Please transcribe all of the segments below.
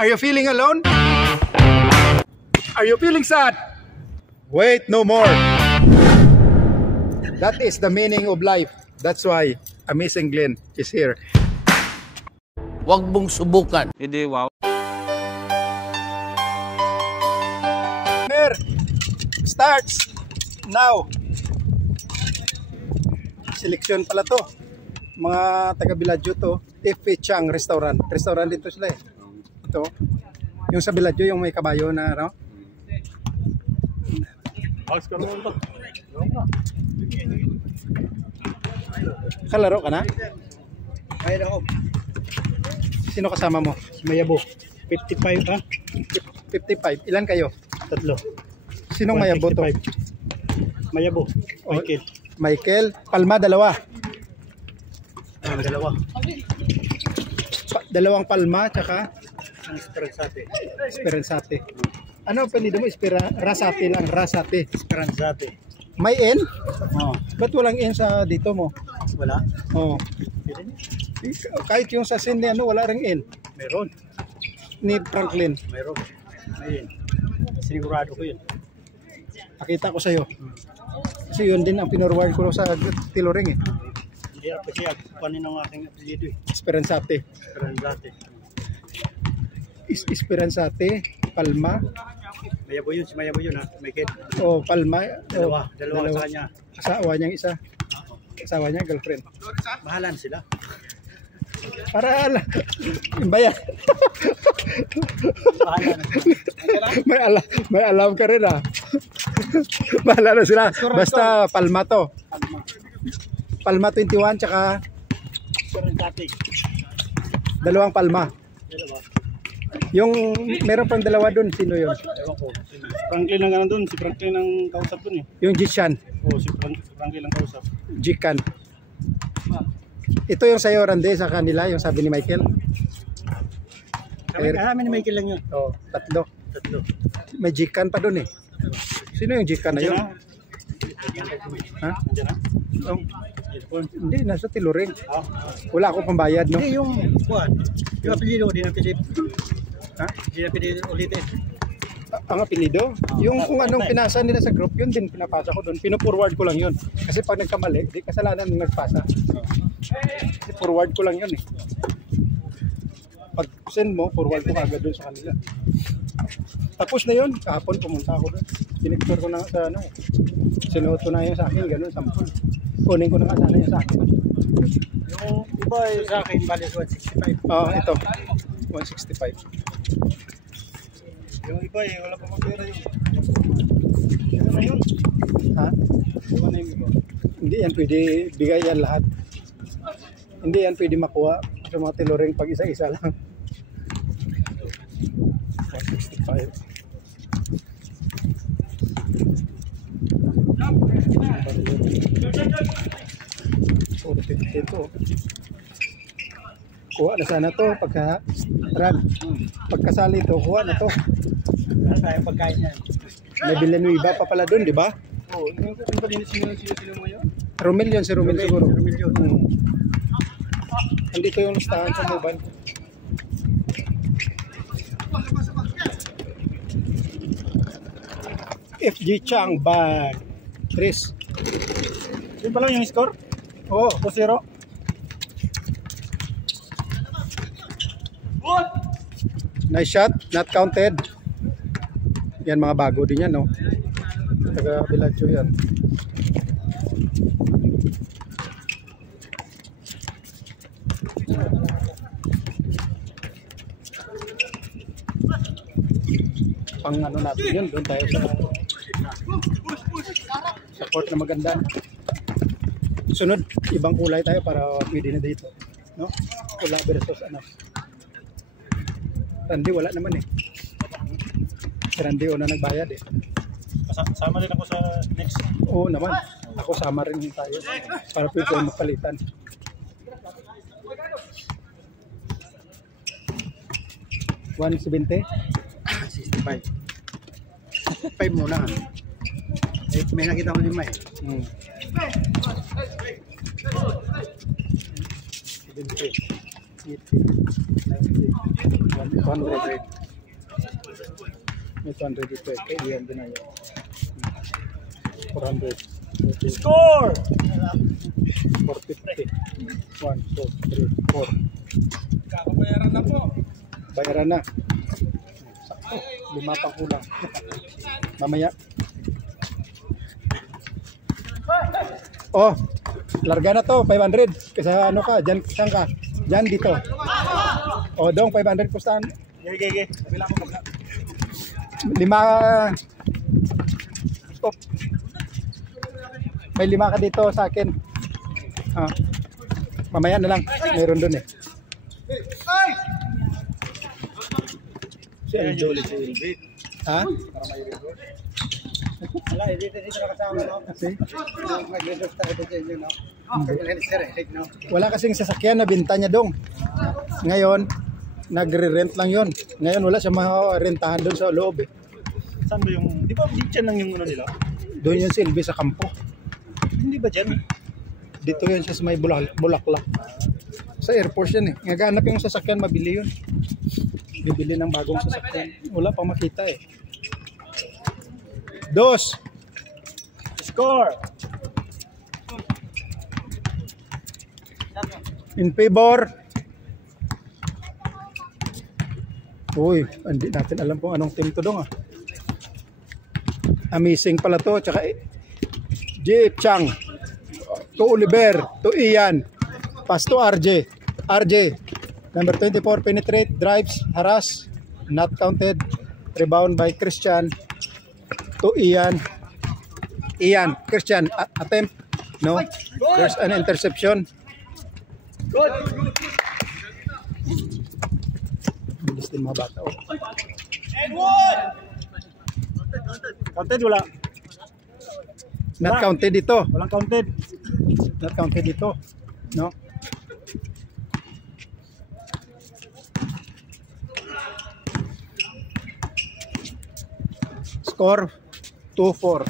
Are you feeling alone? Are you feeling sad? Wait no more. That is the meaning of life. That's why Amazing Glenn is here. Huwag mong subukan. Hindi, wow. Starts now. Seleksyon pala to. Mga taga Biladyo to. F.P. Chang Restaurant. Restaurant dito sila eh. Ito. Yung sa Biladyo, yung may kabayo na ano. Kalaro ka na? Ayun ako. Sino kasama mo? Si Mayabo. 55 ha? 55. Ilan kayo? Tatlo. Sinong Mayabo to? Mayabo. Michael. Michael. Palma, dalawa. Dalawa. Dalawang Palma, tsaka Ang Esperanzate. Esperanzate. Ano ang panido mo? Rasate lang. Rasate. Esperanzate. May N? Oo. Ba't walang N sa dito mo? Wala? Oo. Kahit yung sa sin ni ano, wala ring N. Meron. Ni Franklin. Meron. Ayun. Sigurado ko yun. Nakita ko sa'yo. Kasi yun din ang pinorward ko sa Tiloring eh. Hindi kasi panin ng aking apelyido eh. Esperanzate. Esperanzate. Esperanzate, Palma. Mayabo yun. Si Mayabo yun ha. Michael. O Palma. Dalawa. Dalawa sa kanya. Asawa niyang isa. Asawa niya, girlfriend. Mahalan sila. Para bayan. may alam ka rin ah. Bahala na sila. Basta Palma to. Palma 21 tsaka Esperanzate. dalawang Palma. Yung meron pang dalawa dun, sino yun? Ewan ko. Franklin ang doon. Si Franklin ang kausap doon eh. Yung Jishan. Oo, si Franklin ang kausap. Jikan. Ito yung sayo Rande sa kanila, yung sabi ni Michael. Kami ni Michael lang yun. Oh, tatlo. Tatlo. May Jikan pa dun eh. Sino yung Jikan na yun? Ha? Nandiyan na? Oh, hindi, nasa Tiloring. Ah. Wala akong pambayad, no? Hindi, yung kuwan. Yung apelyido, di na pinili. Ha? Di na pinili ulitin. Ang apelido? Yung kung anong pinasa nila sa group, yun din pinapasa ko doon. Pino-forward ko lang yun. Kasi pag nagkamali, di kasalanan ng nagpasa. Kasi forward ko lang yun eh. Pag send mo, forward ko agad doon sa kanila. Tapos na yun, kahapon pumunta ako doon. Pinicture ko na sa ano eh. Sinuot ko na yun sa akin, ganun, sampol. Kunin ko na nga sana yun sa akin. Yung iba sa akin, balis 165. Oo, ito. 165. Yung iba eh, wala pa magpera yun. Ano na yun? Ha? Ano na yung iba? Hindi yan pwede bigay yan lahat. Hindi yan pwede makuha sa mga Tiloring pag isa-isa lang. 165. Puro 50 ito. Kuha na sana to pagka pagkasali to, kuha na to. Wala tayong pagkain yan. May Villanueva pa pala doon, di ba? Oo, yung ba din sino mo yun? Romel yun, si Romel siguro. Romel yun. Andito yung listahan sa mobile. FG Chang bag. Chris. Yun pa lang yung score? Oh, 2-0. nice shot, not counted. Yan mga bago din yan, no? Taga Biladyo yan. Pang ano natin yun, doon tayo sa court na maganda. Sunod, ibang kulay tayo para pwede na dito, no? Pula versus ano. Randy wala naman eh. Si Randy una nagbayad eh. Sama din ako sa next. Oo naman. Ako sama rin tayo para pwede tayo magpalitan. $170? 65. 5 muna. Eh, may nakita ko 5 eh. 70. 200. May 200 dito. Iyan din na yun. 400. Score! 450. 1, 2, 3, 4. Kakabayaran na po. Bayaran na. Sakto. 5 pa kulang. Mamaya. Oh, larga na to. 500. Kasi ano ka? Diyan, saan ka? Diyan, dito. Oh, dong, 500 pustahan. Gege. Kabila mo magna. 5. Stop. May 5 ka dito sa akin. Ah. Mamaya na lang. Meron doon eh. Si Aljo. Ha? Wala, dito nakasama, no? Kasi Mag-redos tayo dito inyo, no? No? wala kasing sasakyan na binta niya dong. Ngayon, nagre-rent lang yon. Ngayon wala siya ma-rentahan doon sa loob eh. Saan ba yung, di ba dyan lang yung ano nila? Doon yung silbi sa kampo. Hindi ba dyan? Dito yun siya sa may Bulaklak. Sa Air Force yan eh. Nagaanap yung sasakyan, mabili yun. Bibili ng bagong sasakyan. Wala pang makita eh. 2. Score! In favor. Uy, hindi natin alam kung anong team to dong ah. Amazing pala to. Tsaka Jeep Chang. To Oliver. To Ian. Pass to RJ. RJ. Number 24, penetrate, drives, harass, not counted. Rebound by Christian. To Ian. Ian. Christian. Attempt. No. There's an interception. Good! Bilis din mga bata. Oh. Edward! Counted, wala. Not counted dito. Walang counted. Not counted dito. No. Score 2-4.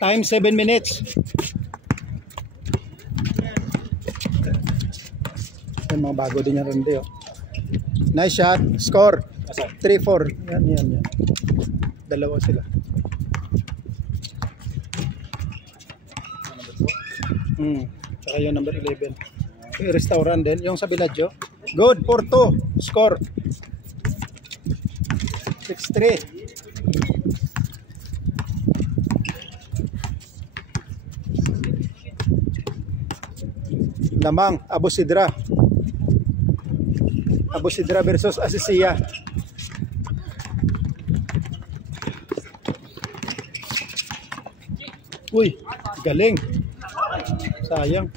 Time 7 minutes. Yung mga bago din yung rende. Oh. Nice shot. Score 3-4. Yan. Dalawa sila. Saka yung number 11. Yung restaurant din. Yung sa Villaggio. Good. 4-2. Score 6-3. Lamang, Abu Sidra. Abu Sidra versus Asisiya. Uy, galing. Sayang.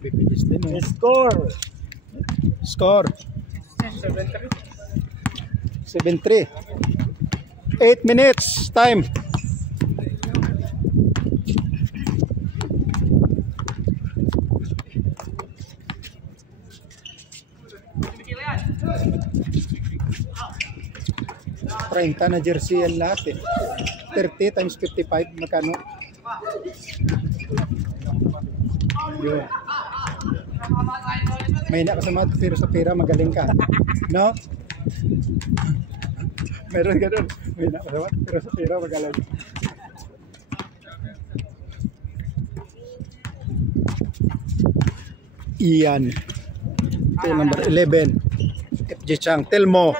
Bibigis din eh. Score! Score 7-3. 8 minutes. Time. Renta na jersey yan lahat eh. 30 times 55, magkano? Yun. May na ka sa mga pero sa pera, magaling ka. No? Meron ka doon. May na ka sa mga pero sa pera, magaling. Ian. Ito number 11. FJ Chang. Telmo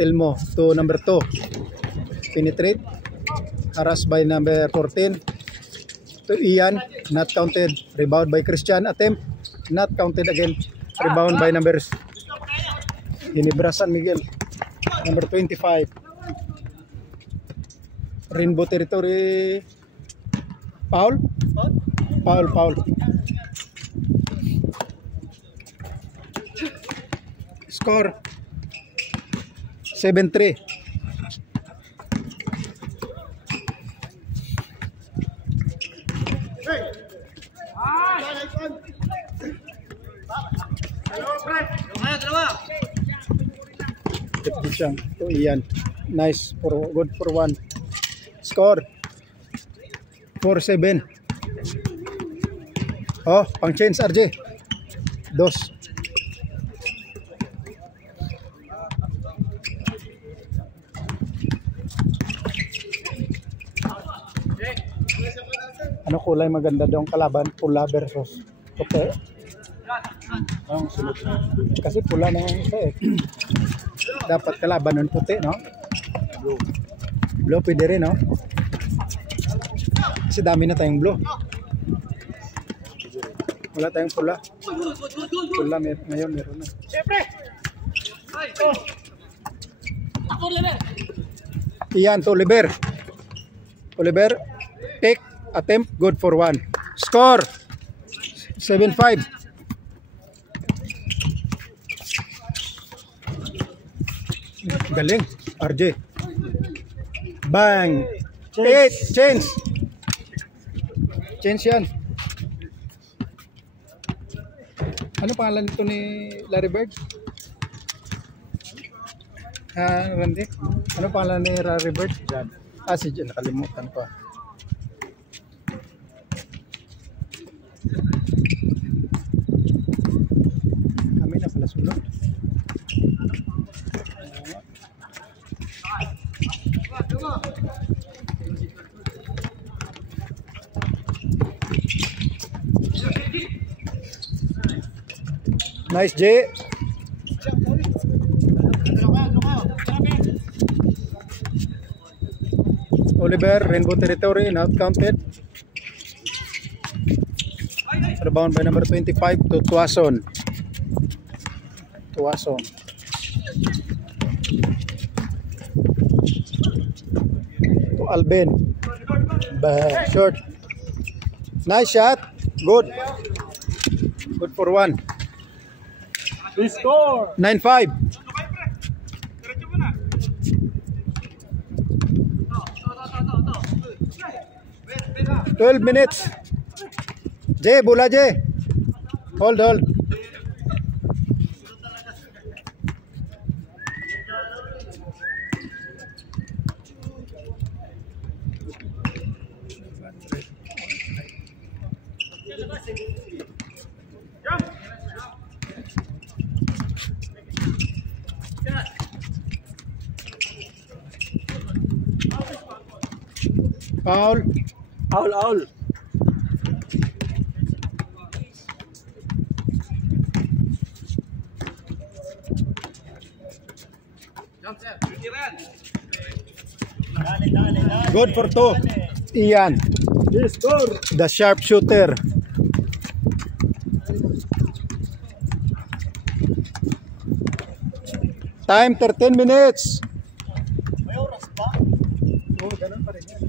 to number 2. Penetrate. Harass by number 14. To Ian. Not counted. Rebound by Christian. Attempt. Not counted again. Rebound by numbers Ginebra San Miguel. Number 25. Rainbow Territory. Foul. Score 7-3. Ito Ian. Nice. Good for 1. Score. 4-7. Oh, pang change RJ. 2. Ano kulay maganda daw ang kalaban? Pula versus puti. Ang sunod na. Kasi pula na yung isa eh. Dapat kalaban nun puti, no? Blue. Blue pwede rin, no? Kasi dami na tayong blue. Wala tayong pula. Pula ngayon meron na. Iyan to Oliver. Oliver, take, attempt, good for 1. Score 7-5. Galing, RJ. Bang. 8, change. Change yan. Ano pangalan nito ni Larry Bird? Randy? Ano pangalan ni Larry Bird? Jan. Si Jan, nakalimutan ko. Kami na pala sunod. Nice, Jay. Oliver, Rainbow Territory, not counted. Rebound by number 25 to Tuason. Tuason. To Alben. Short. Nice shot. Good. Good for 1. We score. 9-5. Minutes. Jay, bola Jay. Hold. Foul. Owl. Good for 2. Ian. We score. The sharpshooter. Time 13 minutes. May oras pa? Oo, ganun pa rin yan.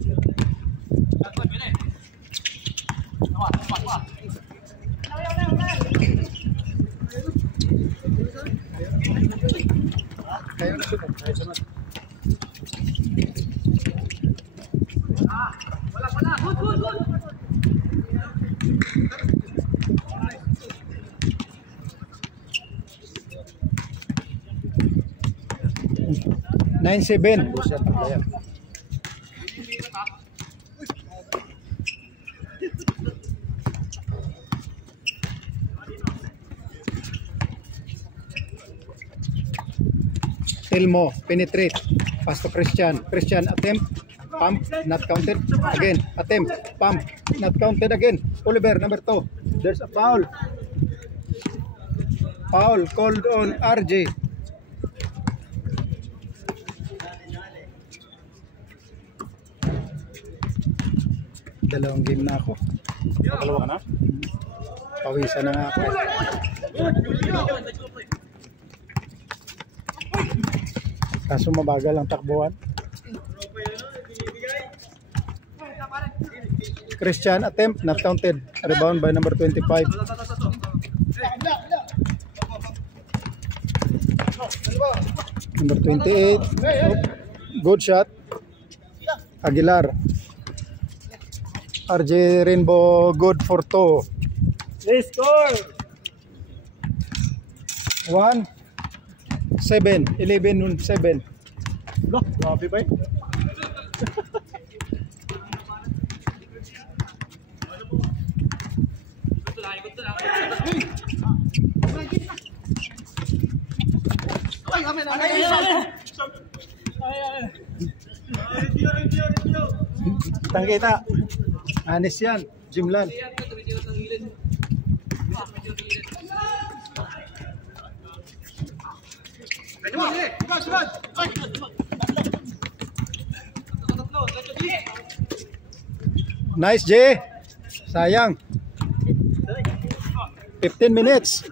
Kayo na sunod. Kayo sunod. Good. 9-7. Elmo, penetrate. Pass to Christian. Christian, attempt. Pump, not counted. Again, attempt. Pump, not counted again. Oliver, number 2. There's a foul. Foul called on RJ. Dalawang game na ako. Dalawa ka na? Pawisan na nga ako. Kaso mabagal ang takbuhan. Christian attempt, not counted. Rebound by number 25. Number 28. Good shot. Aguilar. RJ Rainbow, good for 2. We score. 1, 7, 11, 7. Loh, grabe ba yun? Tangkita. Anis yan. Jimlan. Nice, Jay. Sayang. 15 minutes.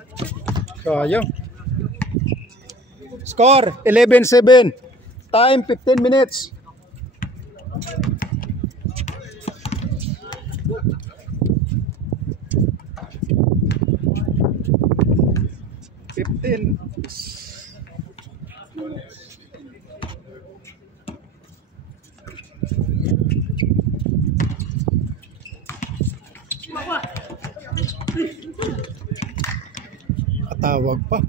Sayang. Score 11-7. Time 15 minutes. Tawag pa.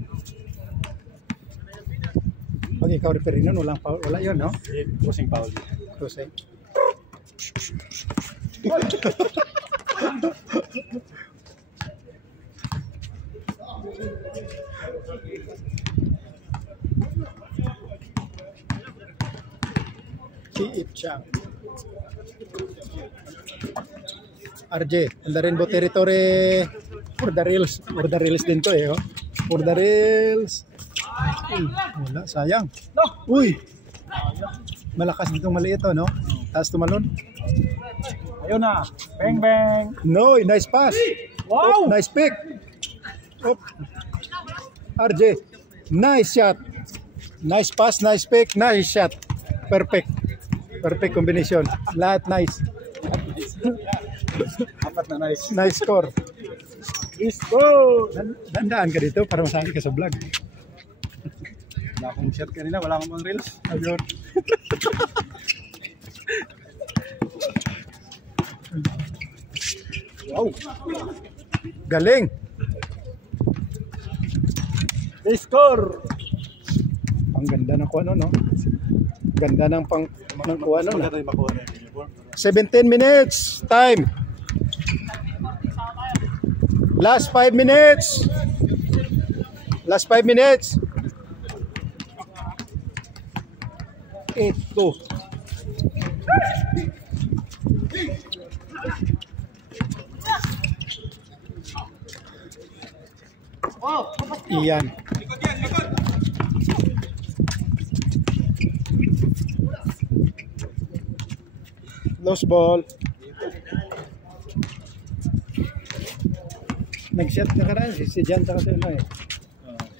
Pag ikaw referee nun, wala yun, no? Crossing foul. Crossing. Kiip Chang. RJ, anda rin po territory for the reels din to eh, oh. For the reels. Uy, wala, sayang. Uy, malakas ditong maliit to, no? Taas tumalon. Ayun na. Bang bang. No, nice pass. Wow! Oh, nice pick. Oh. RJ, nice shot. Nice pass, nice pick, nice shot. Perfect. Perfect combination. Lahat nice. Apat na nice. Nice score. Let's go! Dandaan ka dito para masali ka sa vlog. Wala akong shot kanina. Wala akong mga reels. Ayun. Wow! Galing. They score! Ang ganda ng kuha, no? Ganda ng pang kuha, no? 17 minutes. Time. Last 5 minutes. Last 5 minutes. 8-2. Iyan. Lost ball. Nag-shot na karaan si Jan sa kasi ano eh.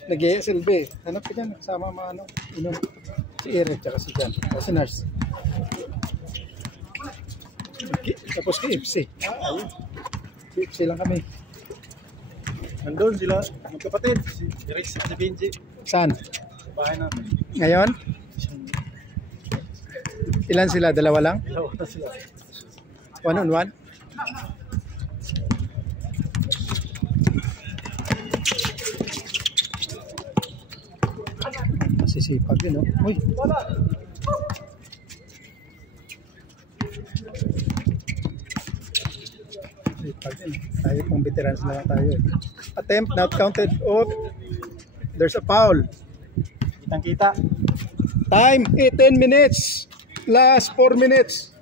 Nag-ESLB. Hanap ka dyan. Kasama mga ano. Inom. Si Eric tsaka si Jan. O si Nars. Tapos KFC. Ayun. KFC lang kami. Nandun sila. Magkapatid. Si Rex at si Benji. Saan? Sa bahay namin. Ngayon? Ilan sila? Dalawa lang? Dalawa na sila. 1-on-1? Masisipag din, no? Uy! Masisipag din. Tayo pong veterans na lang tayo. Attempt not counted. Oh, there's a foul. Kitang-kita. Time 18 minutes. Last 4 minutes.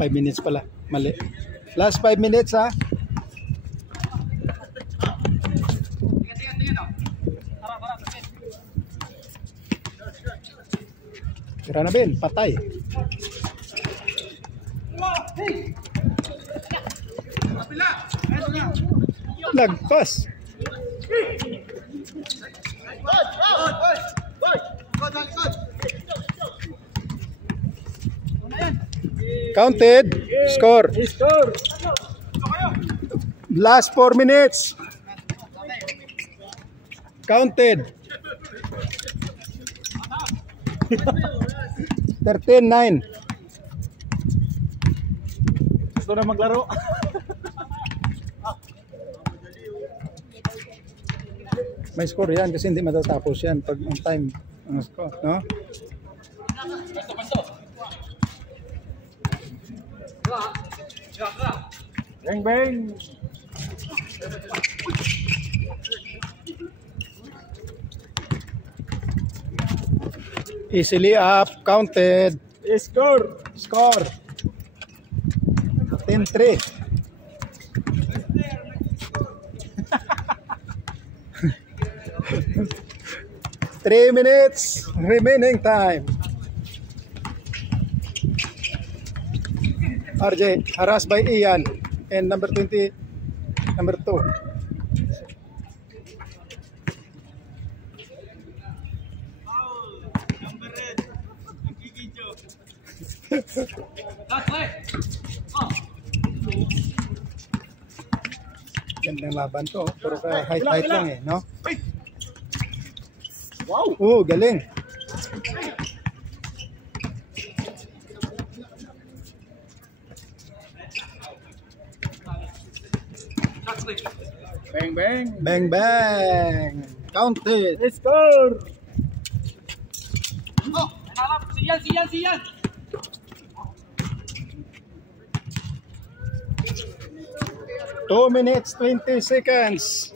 5 minutes pala. Mali. Last 5 minutes, ha? Tira na, Ben. Patay. Lagpas. Counted. Score. Score! Last 4 minutes. Counted. 13-9. Gusto na maglaro. May score yan kasi hindi matatapos yan pag on time ang score, no? Bang bang. Easily up, counted. Score. Score. 10-3. Three minutes remaining time. RJ harassed by Ian and number 20, number 2. Gandang laban to, pero height lang eh, no? Wow. Galing. Bang bang. Bang bang. Counted. Score. Siyan. 2 minutes 20 seconds.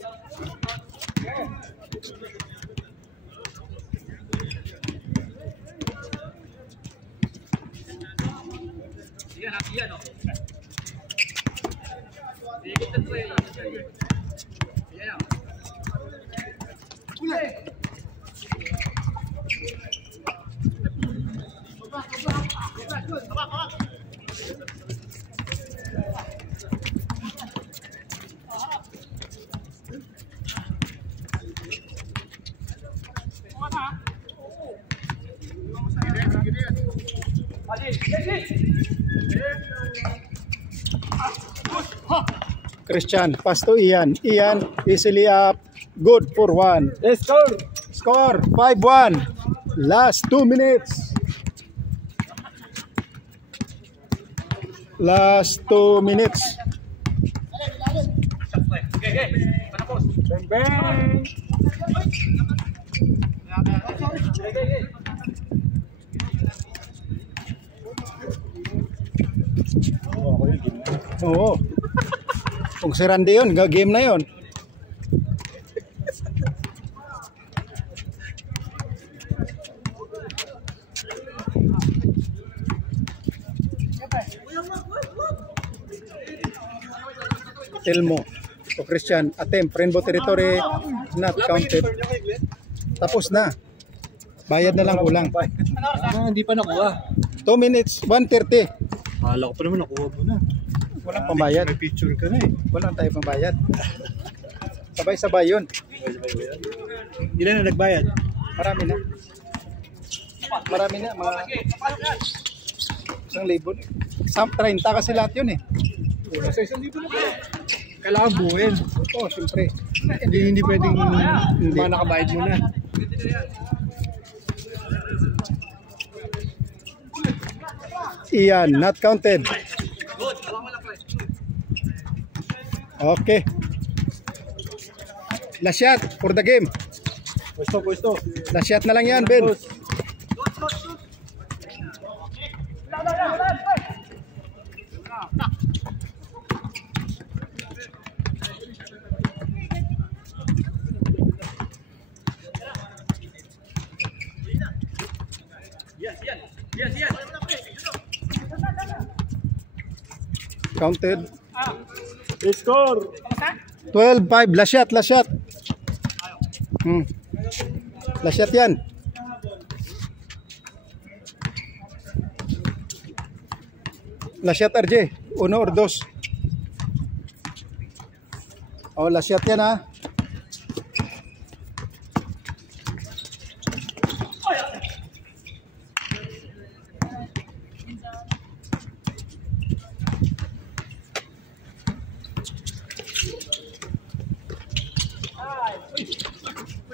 Christian, pass to Ian. Ian, easily up. Good for 1. Score. Score 5-1. Last 2 minutes. Last 2 minutes. Bang bang. Oo. Kung si Randy yun, game na yun. Telmo o Christian, attempt, Rainbow Territory, not counted. Tapos na. Bayad na lang kulang. Hindi pa nakuha. 2 minutes, 1:30. Akala ko pa naman nakuha mo na. Walang pambayad. May picture ka na eh. Walang tayo pambayad. Sabay-sabay yun. Ilan na nagbayad? Marami na. Marami na. Mga 1,000. 30 kasi lahat yun eh. Sa 1,000 na pala. Kailangan buuin. Oo, siyempre. Hindi pwedeng Hindi. mga nakabayad mo na. Iyan, not counted. Okay. Last shot for the game. Pwesto. Last shot na lang yan, Ben. Counted. Score. 12-5. Last shot, last shot. Last shot yan. Last shot, RJ. 1 or 2. Oh, last shot yan ha.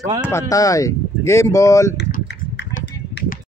Patay. Game ball.